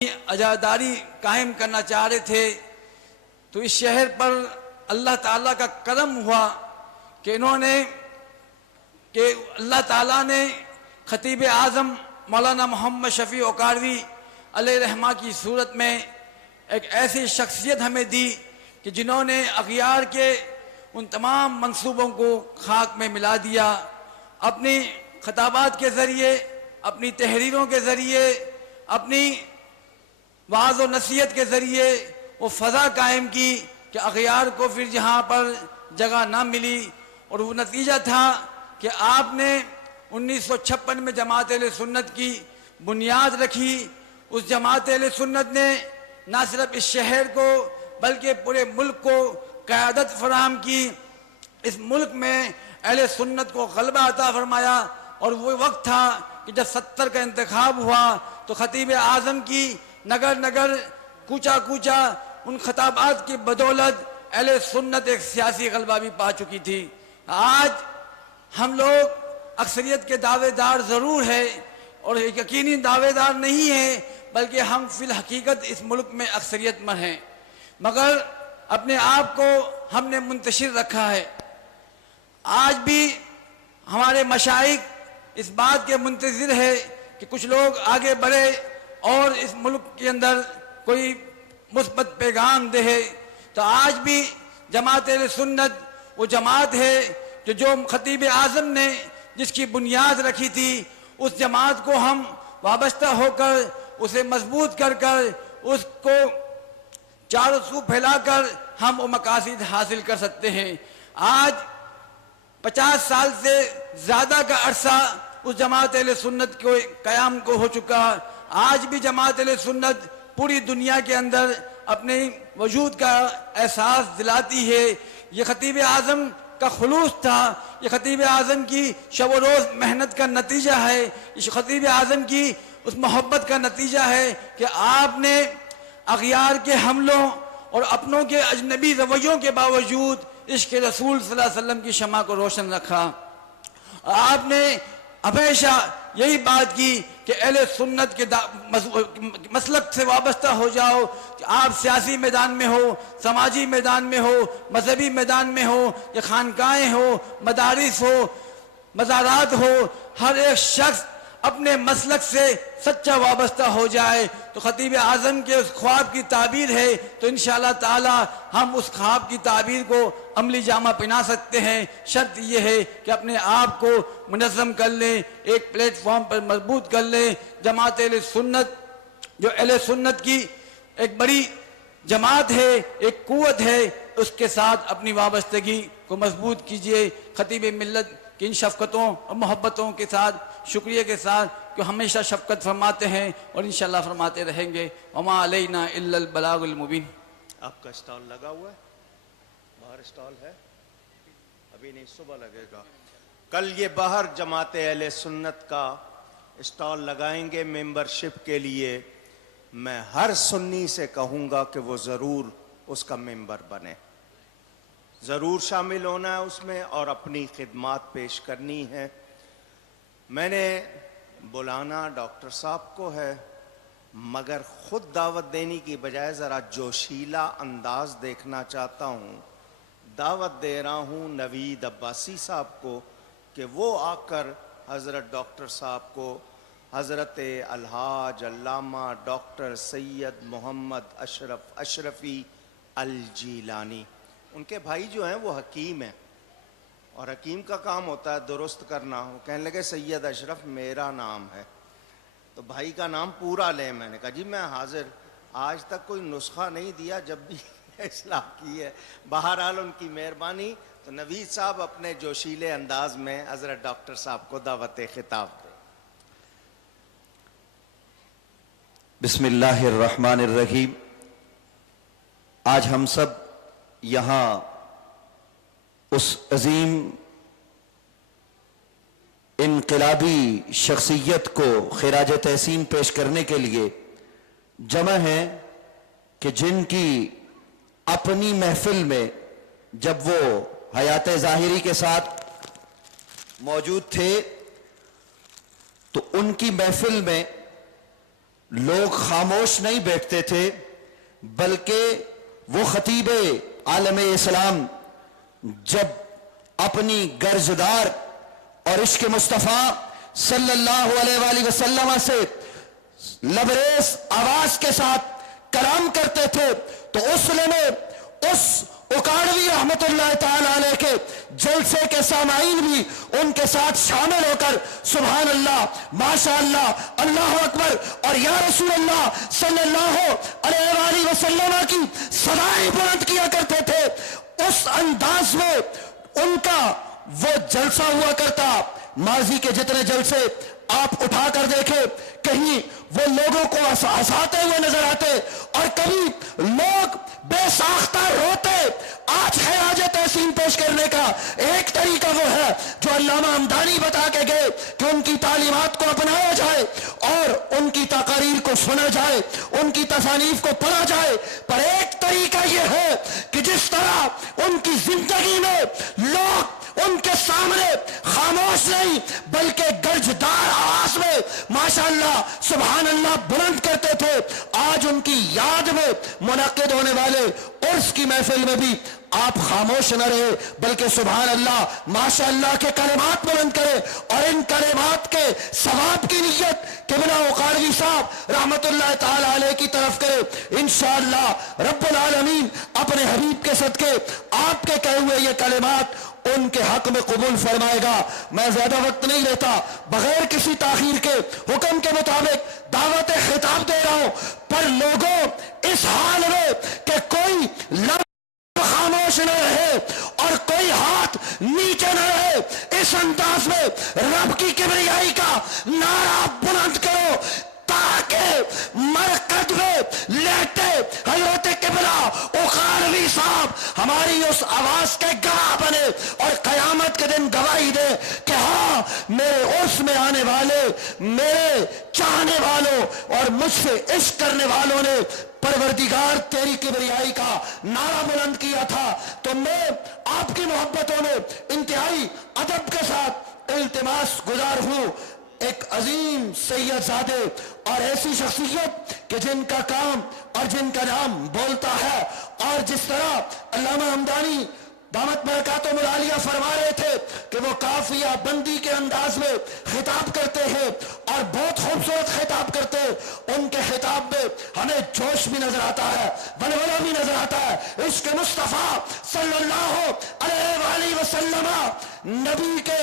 عزاداری قائم کرنا چاہ رہے تھے تو اس شہر پر اللہ تعالیٰ کا کرم ہوا کہ اللہ تعالیٰ نے خطیب اعظم مولانا محمد شفیع اوکاروی علیہ رحمہ کی صورت میں ایک ایسی شخصیت ہمیں دی کہ جنہوں نے اغیار کے ان تمام منصوبوں کو خاک میں ملا دیا. اپنی خطابات کے ذریعے، اپنی تحریروں کے ذریعے، اپنی وعظ و نصیحت کے ذریعے وہ فضا قائم کی کہ اغیار کو پھر جہاں پر جگہ نہ ملی، اور وہ نتیجہ تھا کہ آپ نے 1956 میں جماعت اہل سنت کی بنیاد رکھی. اس جماعت اہل سنت نے نہ صرف اس شہر کو بلکہ پورے ملک کو قیادت فراہم کی. اس ملک میں اہل سنت کو غلبہ عطا فرمایا، اور وہ وقت تھا کہ جب 70 کا انتخاب ہوا تو خطیب اعظم کی نگر نگر کوچا کوچا ان خطابات کی بدولت اہل سنت ایک سیاسی غلبہ بھی پا چکی تھی. آج ہم لوگ اکثریت کے دعوے دار ضرور ہیں اور یقینی دعوے دار نہیں ہیں، بلکہ ہم فی الحقیقت اس ملک میں اکثریت میں ہیں، مگر اپنے آپ کو ہم نے منتشر رکھا ہے. آج بھی ہمارے مشائخ اس بات کے منتظر ہے کہ کچھ لوگ آگے بڑھے اور اس ملک کے اندر کوئی مثبت پیغام دے. تو آج بھی جماعت اہل سنت وہ جماعت ہے جو خطیب اعظم نے جس کی بنیاد رکھی تھی، اس جماعت کو ہم وابستہ ہو کر اسے مضبوط کر کر اس کو چاروں سو پھیلا کر ہم وہ مقاصد حاصل کر سکتے ہیں. آج 50 سال سے زیادہ کا عرصہ اس جماعت اہل سنت کو قیام کو ہو چکا. آج بھی جماعت اہل سنت پوری دنیا کے اندر اپنے وجود کا احساس دلاتی ہے. یہ خطیب اعظم کا خلوص تھا، یہ خطیب اعظم کی شب و روز محنت کا نتیجہ ہے، یہ خطیب اعظم کی اس محبت کا نتیجہ ہے کہ آپ نے اغیار کے حملوں اور اپنوں کے اجنبی رویوں کے باوجود عشق رسول صلی اللہ علیہ وسلم کی شمع کو روشن رکھا. آپ نے ہمیشہ یہی بات کی کہ اہل سنت کے مسلک سے وابستہ ہو جاؤ. کہ آپ سیاسی میدان میں ہو، سماجی میدان میں ہو، مذہبی میدان میں ہو، یا خانقاہیں ہو، مدارس ہو، مزارات ہو، ہر ایک شخص اپنے مسلک سے سچا وابستہ ہو جائے. تو خطیب اعظم کے اس خواب کی تعبیر ہے، تو انشاءاللہ تعالی ہم اس خواب کی تعبیر کو عملی جامہ پہنا سکتے ہیں. شرط یہ ہے کہ اپنے آپ کو منظم کر لیں، ایک پلیٹ فارم پر مضبوط کر لیں. جماعت اہل سنت جو اہل سنت کی ایک بڑی جماعت ہے، ایک قوت ہے، اس کے ساتھ اپنی وابستگی کو مضبوط کیجئے. خطیب ملت کی ان شفقتوں اور محبتوں کے ساتھ، شکریہ کے ساتھ، کہ ہمیشہ شفقت فرماتے ہیں اور انشاءاللہ فرماتے رہیں گے. وما علینا الا البلاغ المبین. آپ کا اسٹال لگا ہوا ہے؟ باہر اسٹال ہے؟ ابھی نہیں، صبح لگے گا. کل یہ باہر جماعت اہل سنت کا اسٹال لگائیں گے ممبرشپ کے لیے. میں ہر سنی سے کہوں گا کہ وہ ضرور اس کا ممبر بنے، ضرور شامل ہونا ہے اس میں اور اپنی خدمات پیش کرنی ہے. میں نے بلانا ڈاکٹر صاحب کو ہے، مگر خود دعوت دینے کی بجائے ذرا جوشیلا انداز دیکھنا چاہتا ہوں. دعوت دے رہا ہوں نوید عباسی صاحب کو کہ وہ آ کر حضرت ڈاکٹر صاحب کو حضرت الحاج علامہ ڈاکٹر سید محمد اشرف اشرفی الجیلانی، ان کے بھائی جو ہیں وہ حکیم ہیں اور حکیم کا کام ہوتا ہے درست کرنا. وہ کہنے لگے سید اشرف میرا نام ہے تو بھائی کا نام پورا لیں. میں نے کہا جی میں حاضر. آج تک کوئی نسخہ نہیں دیا جب بھی اصلاح کی ہے. بہرحال ان کی مہربانی. تو نوید صاحب اپنے جوشیلے انداز میں حضرت ڈاکٹر صاحب کو دعوت خطاب دیں. بسم اللہ الرحمن الرحیم. آج ہم سب یہاں اس عظیم انقلابی شخصیت کو خراج تحسین پیش کرنے کے لیے جمع ہیں کہ جن کی اپنی محفل میں جب وہ حیات ظاہری کے ساتھ موجود تھے تو ان کی محفل میں لوگ خاموش نہیں بیٹھتے تھے بلکہ وہ خطیب عالم اسلام جب اپنی گرجدار اور عشق مصطفیٰ صلی اللہ علیہ وآلہ وسلم سے لبریز آواز کے ساتھ کلام کرتے تھے تو اس میں اس اکاڑوی رحمت اللہ تعالی علیہ کے جلسے کے سامعین بھی ان کے ساتھ شامل ہو کر سبحان اللہ، ماشاء اللہ، اللہ اکبر اور یا رسول اللہ صلی اللہ علیہ وآلہ وسلم کی صدائیں بلند کیا کرتے تھے۔ اس انداز میں ان کا وہ جلسہ ہوا کرتا۔ ماضی کے جتنے جلسے آپ اٹھا کر دیکھیں، کہیں وہ لوگوں کو ہنساتے ہوئے نظر آتے اور کبھی لوگ بے ساختہ روتے۔ آج خراج تحسین پیش کرنے کا ایک طریقہ وہ ہے جو علامہ حمدانی بتا کے گئے کہ ان کی تعلیمات کو اپنایا جائے اور ان کی تقاریر کو سنا جائے، ان کی تصانیف کو پڑھا جائے۔ پر ایک طریقہ یہ ہے کہ جس طرح ان کی زندگی میں لوگ ان کے سامنے خاموش نہیں بلکہ گرجدار آواز میں ماشاءاللہ سبحان اللہ بلند کرتے تھے، آج ان کی یاد میں منعقد ہونے والے عرس کی محفل میں بھی آپ خاموش نہ رہے بلکہ سبحان اللہ ماشاءاللہ کے کلمات بلند کرے اور ان کلمات کے ثواب کی نیت قبلہ اقاڑوی صاحب رحمت اللہ تعالی علیہ کی طرف کرے۔ انشاءاللہ رب العالمین اپنے حبیب کے صدقے آپ کے کہے ہوئے یہ کلمات ان کے حق میں قبول فرمائے گا۔ میں زیادہ وقت نہیں لیتا، بغیر کسی تاخیر کے حکم کے مطابق دعوت خطاب دے رہا ہوں۔ پر لوگوں اس حال میں کہ کوئی لفظ خاموش نہ رہے اور کوئی ہاتھ نیچے نہ رہے، اس انداز میں رب کی کبریائی کا نعرہ بلند کرو تاکہ مرکز میں لیٹے حضرت قبلہ اقاڑوی صاحب ہماری اس آواز کے گواہ بنے اور قیامت کے دن گواہی دے کہ ہاں میرے عرس میں آنے والے میرے چاہنے والوں اور مجھ سے عشق کرنے والوں نے پروردگار تیری کبریائی کا نعرہ بلند کیا تھا۔ تو میں آپ کی محبتوں میں انتہائی ادب کے ساتھ التماس گزار ہوں، ایک عظیم سید زادے اور ایسی شخصیت کہ جن کا کام اور جن کا نام بولتا ہے، اور جس طرح علامہ حمدانی دامت برکاتہم العالیہ فرما رہے تھے کہ وہ قافیہ بندی کے انداز میں خطاب کرتے ہیں اور بہت خوبصورت خطاب کرتے ہیں۔ ان کے خطاب میں ہمیں جوش بھی نظر آتا ہے، ولولہ بھی نظر آتا ہے۔ عشق مصطفیٰ صلی اللہ علیہ وآلہ وسلم نبی کے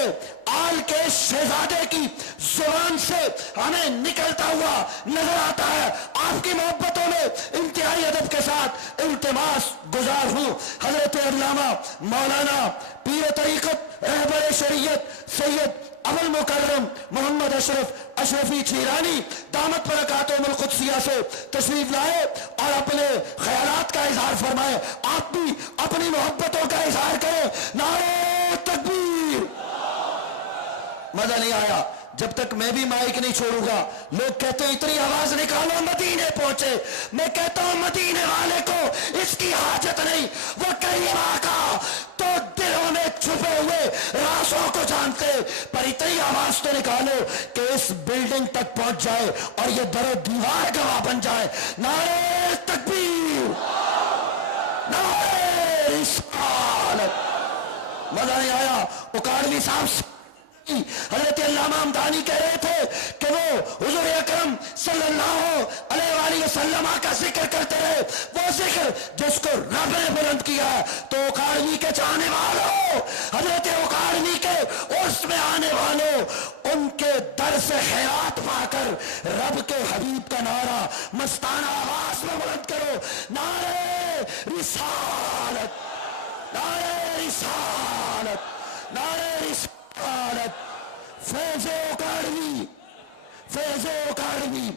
آل کے شہزادے کی زبان سے ہمیں نکلتا ہوا نظر آتا ہے۔ آپ کی محبتوں میں انتہائی ادب کے ساتھ التماس گزار ہوں، حضرت علامہ مولانا پیر طریقت رہبر شریعت سید ابو المکرم محمد اشرف اشرفی چیرانی دامت برکاتہم القدسیہ سے تشریف لائے اور اپنے خیالات کا اظہار فرمائے۔ آپ بھی اپنی محبتوں کا اظہار کریں۔ نعرہ تکبیر! مزہ نہیں آیا جب تک میں بھی مائک نہیں چھوڑوں گا۔ لوگ کہتے ہیں اتنی آواز نکالو مدینے پہنچے، میں کہتا ہوں مدینے والے کو اس کی حاجت نہیں، وہ کریم آقا تو دلوں میں چھپے ہوئے رازوں کو جانتے، پر اتنی آواز تو نکالو کہ اس بلڈنگ تک پہنچ جائے اور یہ در و دیوار گواہ بن جائے۔ نعرہ تکبیر! نعرہ رسالت! مزہ نہیں آیا؟ اقاڑوی صاحب حضرت علامہ حمدانی کہہ رہے تھے کہ وہ حضور اکرم صلی اللہ علیہ وآلہ وسلم کا ذکر کرتے رہے، وہ ذکر جس کو رب نے بلند کیا ہے۔ تو اقاڑوی کے چاہنے والوں، حضرت اقاڑوی کے عرس میں آنے والوں، ان کے در سے خیرات پا کر رب کے حبیب کا نعرہ مستانہ آواز میں بلند کرو۔ نعرہ رسالت! نعرہ رسالت! نعرہ رسالت! فیض اقاڑوی! فیض اقاڑوی!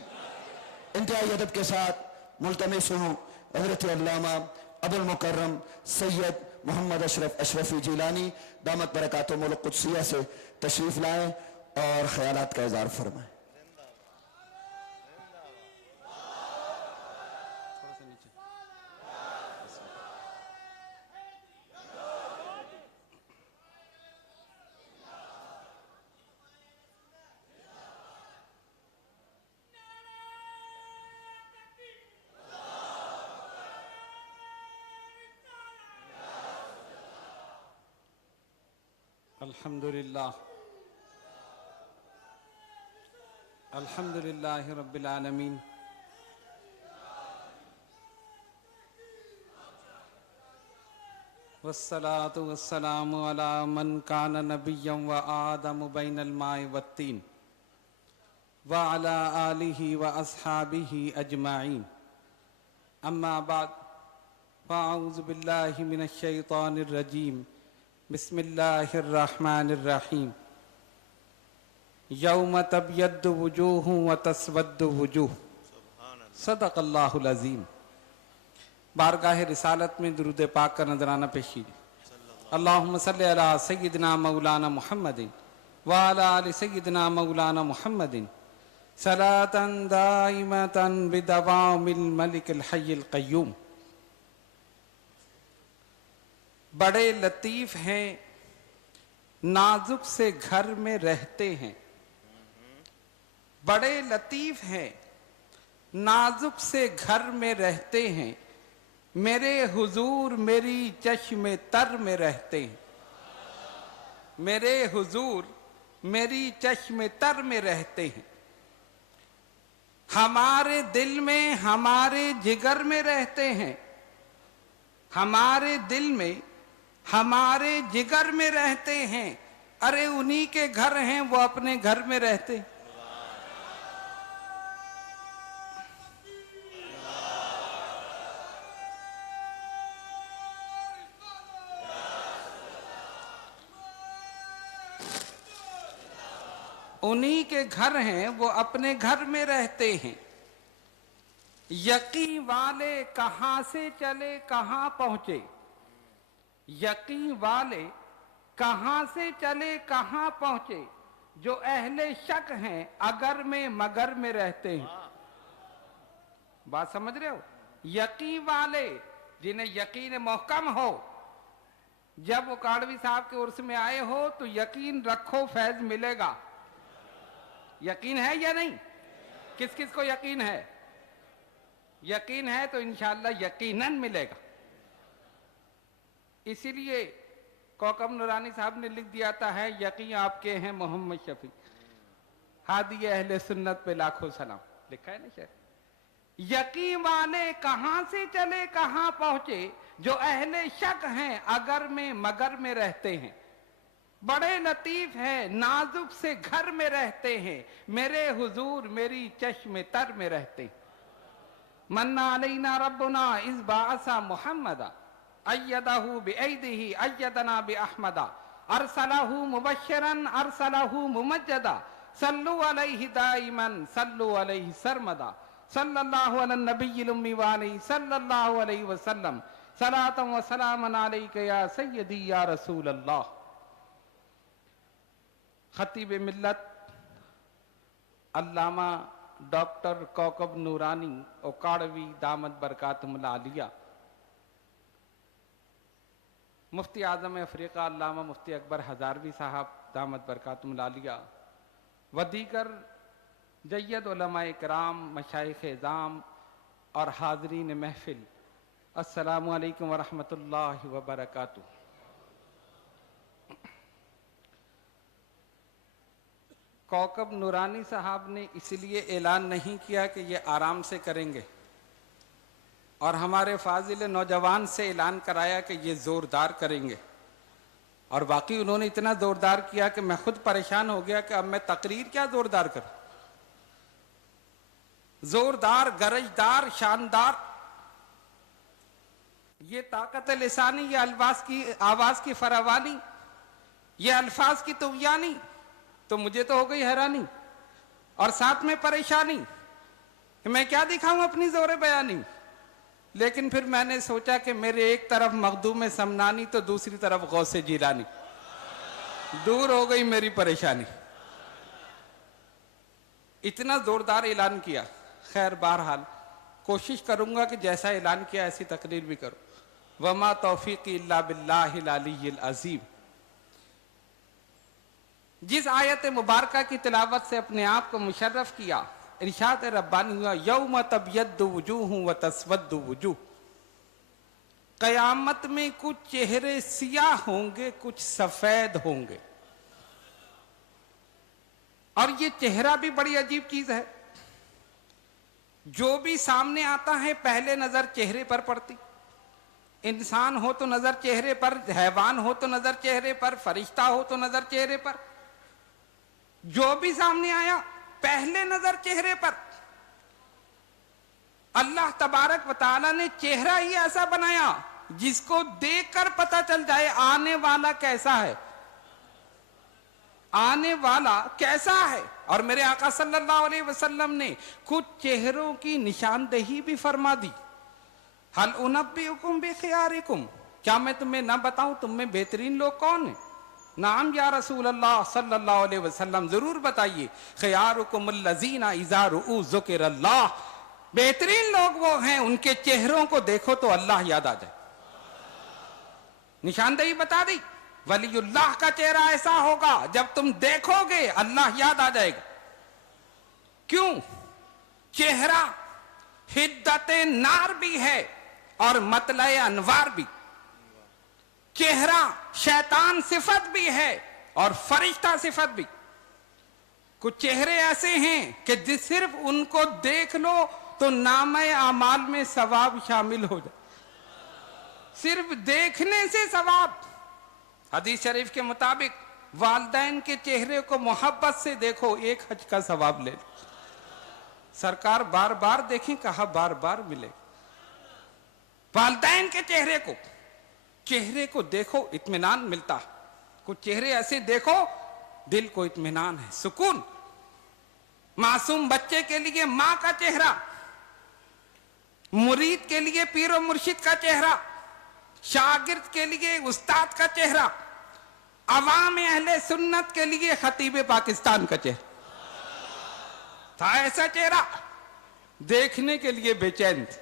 انتہائی ادب کے ساتھ ملتمس ہوں حضرت علامہ ابو المکرم سید محمد اشرف اشرفی جیلانی دامت برکاتہم القدسیہ سے تشریف لائیں اور خیالات کا اظہار فرمائیں۔ الحمدللہ الحمدللہ رب العالمین والصلاة والسلام علی من کان نبیا وآدم بین الماء والطین وعلی آلہ واصحابہ اجمعین اما بعد فاعوذ باللہ من الشیطان الرجیم بسم اللہ الرحمن الرحیم یوم تبید وجوہ وتسود وجوہ صدق اللہ العظیم بارگاہ رسالت میں درود پاک کا نذرانہ پیش کیجیے اللہم صلی علی سیدنا مولانا محمد وعلی آل سیدنا مولانا محمد صلاة دائمة بدوام الملک الحی القیوم بڑے لطیف ہیں نازک سے گھر میں رہتے ہیں بڑے لطیف ہیں نازک سے گھر میں رہتے ہیں میرے حضور میری چشم تر میں رہتے ہیں میرے حضور میری چشم تر میں رہتے ہیں ہمارے دل میں ہمارے جگر میں رہتے ہیں ہمارے دل میں ہمارے جگر میں رہتے ہیں ارے انہی کے گھر ہیں وہ اپنے گھر میں رہتے انہی کے گھر ہیں وہ اپنے گھر میں رہتے ہیں یقین والے کہاں سے چلے کہاں پہنچے یقین والے کہاں سے چلے کہاں پہنچے جو اہل شک ہیں اگر میں مگر میں رہتے ہیں بات سمجھ رہے ہو یقین والے جنہیں یقین محکم ہو جب وہ کاڑوی صاحب کے عرس میں آئے ہو تو یقین رکھو فیض ملے گا یقین ہے یا نہیں کس کس کو یقین ہے یقین ہے تو انشاءاللہ یقیناً ملے گا اسی لیے کوکب نورانی صاحب نے لکھ دیا تھا ہے یقین آپ کے ہیں محمد شفیع ہادی اہل سنت پہ لاکھوں سلام لکھا ہے نا شہر یقین والے کہاں سے چلے کہاں پہنچے جو اہل شک ہیں اگر میں مگر میں رہتے ہیں بڑے لطیف ہیں نازک سے گھر میں رہتے ہیں میرے حضور میری چشم تر میں رہتے ہیں من علینا ربنا اذ بعث محمدا ایدہ بایدہ ایدنا باحمدا ارسلہ مبشرا ارسلہ ممجدا صلو علیہ دائما صلو علیہ سرمدا صلی اللہ علی النبی الامی وآلہ صلی اللہ علیہ وسلم صلاة و سلاما علیک یا سیدی یا رسول اللہ خطیب ملت علامہ ڈاکٹر کوکب نورانی اوکاڑوی دامت برکاتہم العالیہ مفتی اعظم افریقہ علامہ مفتی اکبر ہزاروی صاحب دامت برکاتہم العالیہ و دیگر جید علماء کرام مشائخ اعظام اور حاضرین محفل السلام علیکم ورحمۃ اللہ وبرکاتہ کوکب نورانی صاحب نے اس لیے اعلان نہیں کیا کہ یہ آرام سے کریں گے اور ہمارے فاضل نوجوان سے اعلان کرایا کہ یہ زوردار کریں گے اور واقعی انہوں نے اتنا زوردار کیا کہ میں خود پریشان ہو گیا کہ اب میں تقریر کیا زوردار کروں زوردار گرجدار شاندار یہ طاقت لسانی یہ آواز کی فراوانی یہ الفاظ کی طغیانی تو مجھے تو ہو گئی حیرانی اور ساتھ میں پریشانی کہ میں کیا دکھاؤں اپنی زور بیانی لیکن پھر میں نے سوچا کہ میرے ایک طرف مخدوم سمنانی تو دوسری طرف غوث جیلانی دور ہو گئی میری پریشانی اتنا زوردار اعلان کیا خیر بہرحال کوشش کروں گا کہ جیسا اعلان کیا ایسی تقریر بھی کروں وما توفیقی الا باللہ العلی العظیم جس آیت مبارکہ کی تلاوت سے اپنے آپ کو مشرف کیا ارشاد ربانی ہوا یوم تبید وجوہ و تسود وجوہ قیامت میں کچھ چہرے سیاہ ہوں گے کچھ سفید ہوں گے اور یہ چہرہ بھی بڑی عجیب چیز ہے. جو بھی سامنے آتا ہے پہلے نظر چہرے پر پڑتی. انسان ہو تو نظر چہرے پر, حیوان ہو تو نظر چہرے پر, فرشتہ ہو تو نظر چہرے پر. جو بھی سامنے آیا پہلے نظر چہرے پر. اللہ تبارک و تعالیٰ نے چہرہ ہی ایسا بنایا جس کو دیکھ کر پتہ چل جائے آنے والا کیسا ہے, آنے والا کیسا ہے. اور میرے آقا صلی اللہ علیہ وسلم نے کچھ چہروں کی نشاندہی بھی فرما دی. حل انبئکم بخیارکم, کیا میں تمہیں نہ بتاؤں تم میں بہترین لوگ کون ہیں؟ نعم یا رسول اللہ صلی اللہ علیہ وسلم, ضرور بتائیے. خیارکم الذین اذا رؤوا ذکر اللہ, بہترین لوگ وہ ہیں ان کے چہروں کو دیکھو تو اللہ یاد آ جائے. نشاندہی بتا دی. ولی اللہ کا چہرہ ایسا ہوگا جب تم دیکھو گے اللہ یاد آ جائے گا. کیوں؟ چہرہ حدت نار بھی ہے اور مطلع انوار بھی. چہرہ شیطان صفت بھی ہے اور فرشتہ صفت بھی. کچھ چہرے ایسے ہیں کہ صرف ان کو دیکھ لو تو نامہ اعمال میں ثواب شامل ہو جائے. صرف دیکھنے سے ثواب. حدیث شریف کے مطابق والدین کے چہرے کو محبت سے دیکھو, ایک حج کا ثواب لے لو. سرکار بار بار دیکھیں, کہا بار بار ملے. والدین کے چہرے کو دیکھو اطمینان ملتا. کچھ چہرے ایسے دیکھو دل کو اطمینان ہے, سکون. معصوم بچے کے لیے ماں کا چہرہ, مرید کے لیے پیر و مرشد کا چہرہ, شاگرد کے لیے استاد کا چہرہ, عوام اہل سنت کے لیے خطیب پاکستان کا چہرہ. تھا ایسا چہرہ, دیکھنے کے لیے بے چین تھے.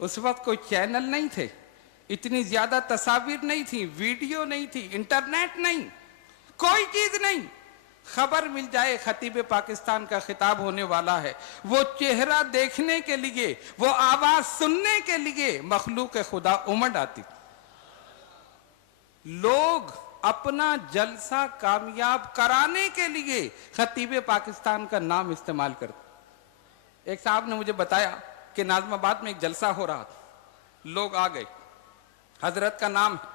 اس وقت کوئی چینل نہیں تھے, اتنی زیادہ تصاویر نہیں تھی, ویڈیو نہیں تھی, انٹرنیٹ نہیں, کوئی چیز نہیں. خبر مل جائے خطیب پاکستان کا خطاب ہونے والا ہے, وہ چہرہ دیکھنے کے لیے, وہ آواز سننے کے لیے مخلوق خدا امڑ آتی. لوگ اپنا جلسہ کامیاب کرانے کے لیے خطیب پاکستان کا نام استعمال کرتے. ایک صاحب نے مجھے بتایا کہ ناظم آباد میں ایک جلسہ ہو رہا تھا, لوگ آ گئے, حضرت کا نام ہے,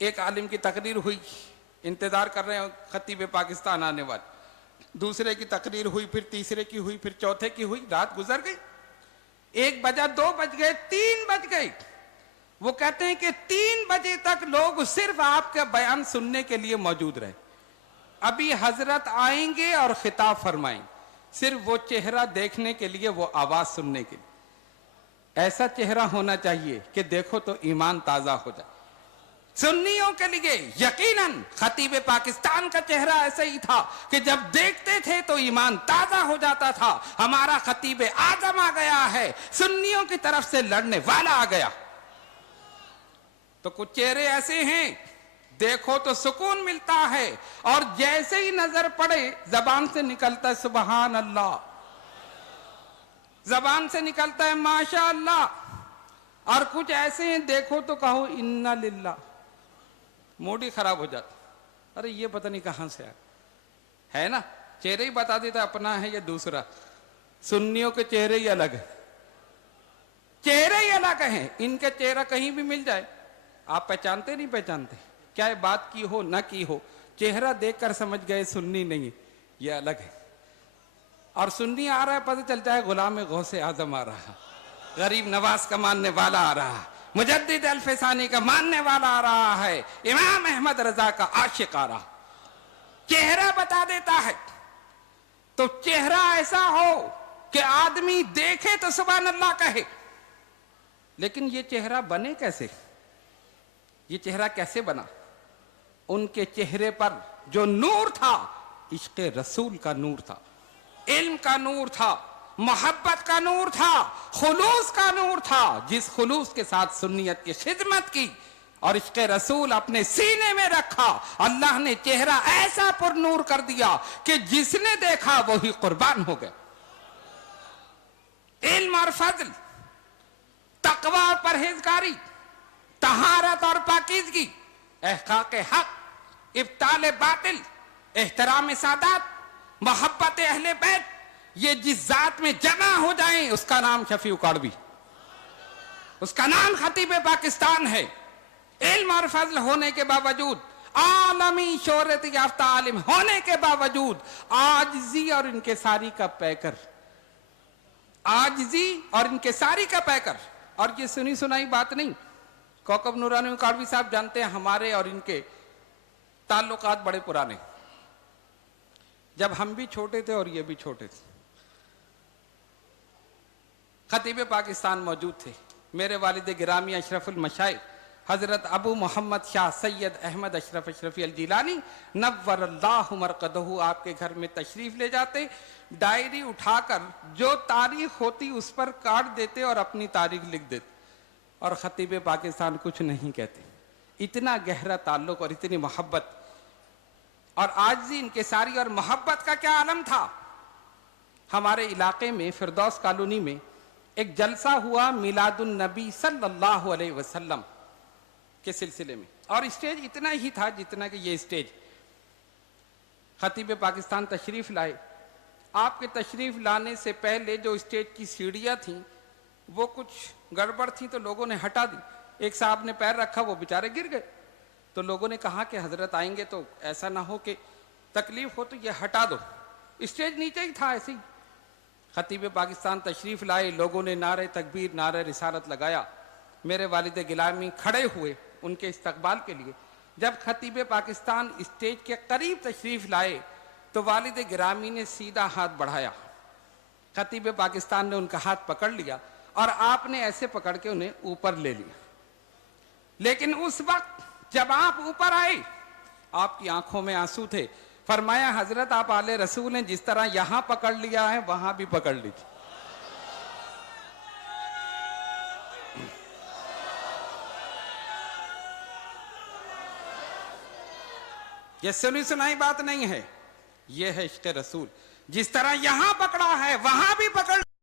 ایک عالم کی تقریر ہوئی, انتظار کر رہے ہیں خطیب پاکستان آنے والے, دوسرے کی تقریر ہوئی, پھر تیسرے کی ہوئی, پھر چوتھے کی ہوئی. رات گزر گئی, 1 بجا, 2 بج گئے, 3 بج گئے. وہ کہتے ہیں کہ 3 بجے تک لوگ صرف آپ کا بیان سننے کے لیے موجود رہے. ابھی حضرت آئیں گے اور خطاب فرمائیں, صرف وہ چہرہ دیکھنے کے لیے, وہ آواز سننے کے لیے. ایسا چہرہ ہونا چاہیے کہ دیکھو تو ایمان تازہ ہو جائے. سنیوں کے لیے یقیناً خطیب پاکستان کا چہرہ ایسا ہی تھا کہ جب دیکھتے تھے تو ایمان تازہ ہو جاتا تھا. ہمارا خطیب اعظم آ گیا ہے, سنیوں کی طرف سے لڑنے والا آ گیا. تو کچھ چہرے ایسے ہیں دیکھو تو سکون ملتا ہے, اور جیسے ہی نظر پڑے زبان سے نکلتا ہے سبحان اللہ, زبان سے نکلتا ہے ماشاء اللہ. اور کچھ ایسے ہیں دیکھو تو کہو انا للہ, موڈ ہی خراب ہو جاتا. ارے یہ پتہ نہیں کہاں سے ہے نا, چہرے ہی بتا دیتا اپنا ہے یا دوسرا. سنیوں کے چہرے ہی الگ ہیں, چہرے ہی الگ ہیں. ان کے چہرہ کہیں بھی مل جائے آپ پہچانتے نہیں پہچانتے, کیا بات کی ہو نہ کی ہو, چہرہ دیکھ کر سمجھ گئے سنی نہیں, یہ الگ ہے. اور سنی آ رہا ہے پتہ چلتا ہے غلام غوث اعظم آ رہا, غریب نواز کا ماننے والا آ رہا, مجدد الفسانی کا ماننے والا آ رہا ہے, امام احمد رضا کا عاشق آ رہا. چہرہ بتا دیتا ہے. تو چہرہ ایسا ہو کہ آدمی دیکھے تو سبحان اللہ کہے. لیکن یہ چہرہ بنے کیسے, یہ چہرہ کیسے بنا؟ ان کے چہرے پر جو نور تھا عشق رسول کا نور تھا, علم کا نور تھا, محبت کا نور تھا, خلوص کا نور تھا. جس خلوص کے ساتھ سنیت کی خدمت کی اور عشق رسول اپنے سینے میں رکھا, اللہ نے چہرہ ایسا پر نور کر دیا کہ جس نے دیکھا وہی قربان ہو گیا. علم اور فضل, تقوی اور پرہیزگاری, طہارت اور پاکیزگی, احقاق حق, ابطال باطل, احترام سادات, محبت اہل بیت یہ جس ذات میں جمع ہو جائیں اس کا نام شفیع اکاڑوی، اس کا نام خطیب پاکستان ہے۔ علم اور فضل ہونے کے باوجود، عالمی شہرت یافتہ عالم ہونے کے باوجود عاجزی اور انکساری کا پیکر، عاجزی اور انکساری کا پیکر۔ اور یہ سنی سنائی بات نہیں، کوکب نورانی اکاڑوی صاحب جانتے ہیں ہمارے اور ان کے تعلقات بڑے پرانے، جب ہم بھی چھوٹے تھے اور یہ بھی چھوٹے تھے۔ خطیب پاکستان موجود تھے، میرے والد گرامی اشرف المشائخ حضرت ابو محمد شاہ سید احمد اشرف اشرفی الجیلانی نور اللہ مرقدہ آپ کے گھر میں تشریف لے جاتے، ڈائری اٹھا کر جو تاریخ ہوتی اس پر کاٹ دیتے اور اپنی تاریخ لکھ دیتے، اور خطیب پاکستان کچھ نہیں کہتے۔ اتنا گہرا تعلق اور اتنی محبت، اور عاجزی، انکساری اور محبت کا کیا عالم تھا۔ ہمارے علاقے میں فردوس کالونی میں ایک جلسہ ہوا میلاد النبی صلی اللہ علیہ وسلم کے سلسلے میں، اور اسٹیج اتنا ہی تھا جتنا کہ یہ اسٹیج۔ خطیب پاکستان تشریف لائے، آپ کے تشریف لانے سے پہلے جو اسٹیج کی سیڑھیاں تھیں وہ کچھ گڑبڑ تھیں تو لوگوں نے ہٹا دی، ایک صاحب نے پیر رکھا وہ بیچارے گر گئے، تو لوگوں نے کہا کہ حضرت آئیں گے تو ایسا نہ ہو کہ تکلیف ہو تو یہ ہٹا دو، اسٹیج نیچے ہی تھا ایسے ہی۔ خطیب پاکستان تشریف لائے، لوگوں نے نعرہ تکبیر نعرہ رسالت لگایا، میرے والد گرامی کھڑے ہوئے ان کے استقبال کے لیے۔ جب خطیب پاکستان اسٹیج کے قریب تشریف لائے تو والد گرامی نے سیدھا ہاتھ بڑھایا، خطیب پاکستان نے ان کا ہاتھ پکڑ لیا اور آپ نے ایسے پکڑ کے انہیں اوپر لے لیا۔ لیکن اس وقت جب آپ اوپر آئے آپ کی آنکھوں میں آنسو تھے، فرمایا حضرت آپ آل رسول ہیں، جس طرح یہاں پکڑ لیا ہے وہاں بھی پکڑ لیجیے۔ یہ سنی سنائی بات نہیں ہے، یہ ہے عشق رسول، جس طرح یہاں پکڑا ہے وہاں بھی پکڑ